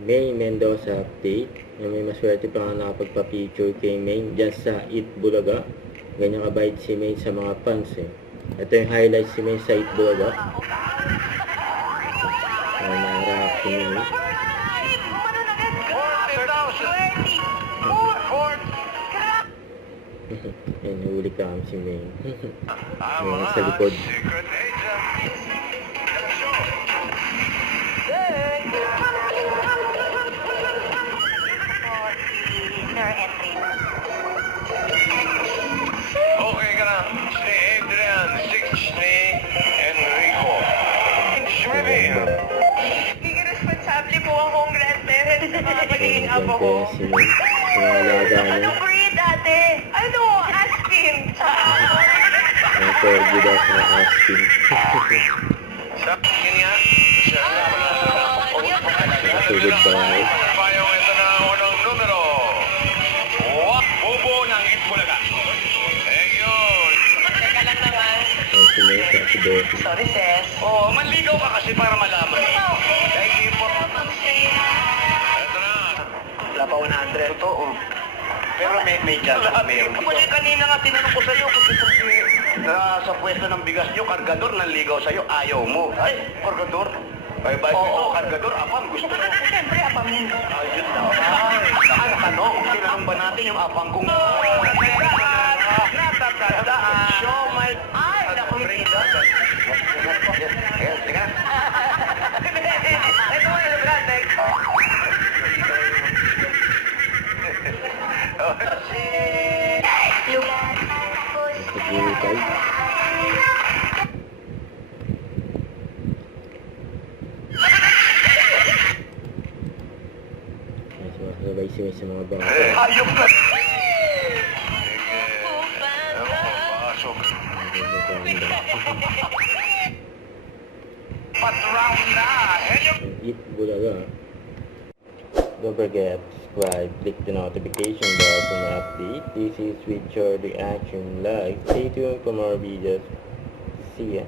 May Mendoza update. May maswerte pa nga nakapagpa-picture kay May dyan sa Eat Bulaga. Ganyan kabait si May sa mga fans eh. Ito yung highlights si May sa Eat Bulaga. Naharap si May. Yan, nahuli ka si May. Mga sa likod. Okay ka na. Si Adrian, 60, Enrico. Swimming. Responsable po ang congress parents sa mga magiging apo ko. Si May. Yung alaga niya. Ano po yun dati? Ano? Aspin. Ang corgi daw sa Aspin. Yan nga. Nakasugod bahay. Bayong ito na unang numero. Bobo ng Eat Bulaga. Thank you. Teka lang naman. Ang si May sa si Dottie. Sorry, sis. Oh, manligaw ka kasi para malaman. Thank you po. Ito na. Wala pa 100. Totoo. Pero may chance kung meron. Kasi kanina nga tinanong ko sa'yo kung sa pwesto ng bigas nyo, kargador nanligaw sa'yo, ayaw mo. Ay, kargador? Ay, ba ito, kargador, apam, gusto mo. Siyempre, apam yun. Ayun daw. Ay, saan tanong? Tinanong ba natin yung apang kung... Natatandaan. Show my... Ay, naku, hindi. Teka. Ito mo yung brand, Naglilipay. Sumasabay si May sa mga bangko. Ayok ka! Pasok. Pat-round na! Eat Bulaga. Don't forget to subscribe, click the notification bell for my update. This is with your reaction live. Stay tuned for more videos. See ya.